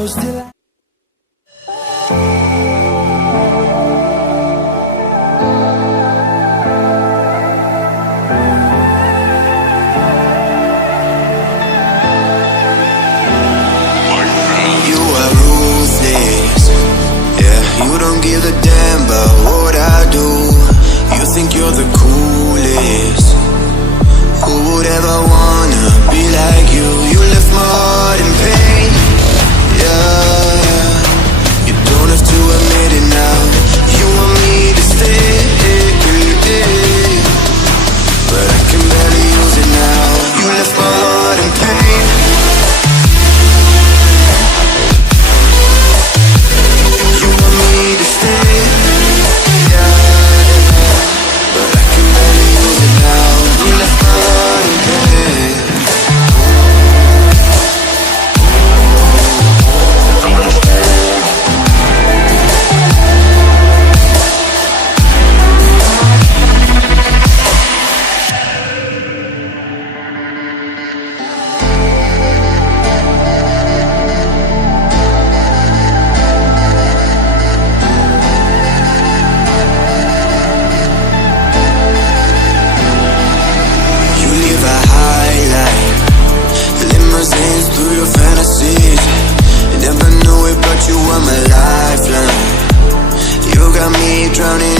close till I You don't give a damn about what I do. You think you're the coolest. Who would ever wanna be like you? You left my heart in pain. Yeah, you don't have to admit it now. You want me to stay, but I can barely use it now. You left my heart in pain. Drowning